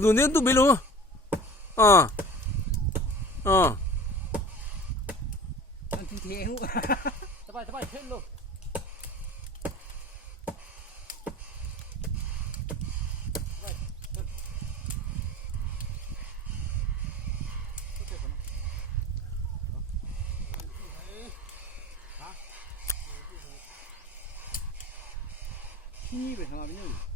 눈에도 밀어. ăn thịt heo 잡아, 헬로. 힘이 왜 상하냐?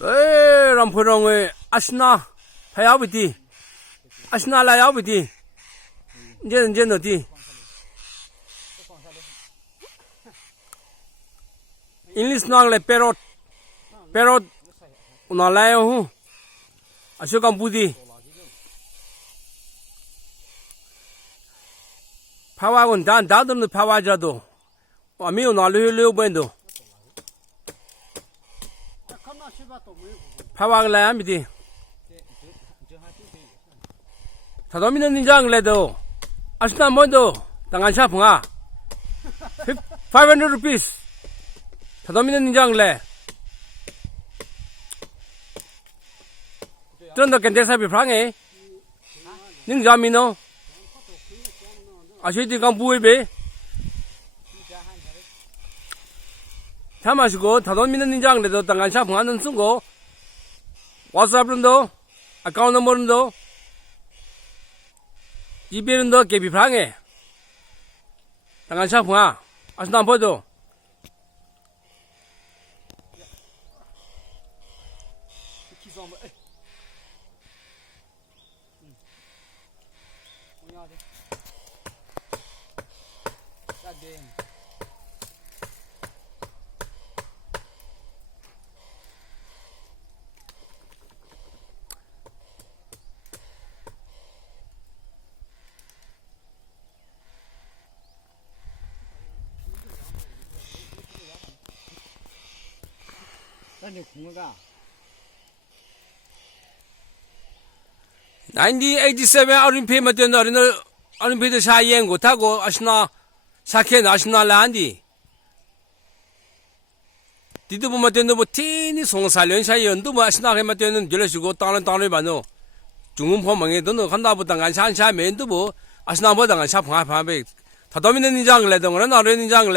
에, 람포랑의 아시나, 파야부디. 아시나 라야부디. 이제 어디? 인리스 나글래 페롯 나라요 후. 아시간 부디. 파와군 다들 파와자도. 아미오 나르려 벤도. 파와글라야 미디. 다도미는 인장글래도. 아시나 먼저 당한 샤풍아. 500 rupees. 다도미는 인장글래. 쩐다 겐데사비 프랑에. 능 자미노. 아시디 간 부에베. 차 마시고 다도미는 인장글래도 당한 샤풍아는 쓴거. WhatsApp는도 아카운트 넘버는도 이베는도 개비 프랑에. 당한 샤풍아. 아시나 보도. 나는 공가 1987 올림픽 맞던 올림픽 사이엔 못하고 아시나 사케 아시나 란디 디도 뭐 맞던 뭐 티니 송살련 사이엔도 뭐 아시나 해 맞던 열려시고 땅을 봐노 중음포 멍에도 너 간다보다 간산샤 맨도 뭐 아시나 보다 간샤 방아파베 다도미는 인장을 내던 거는 나르는 인장을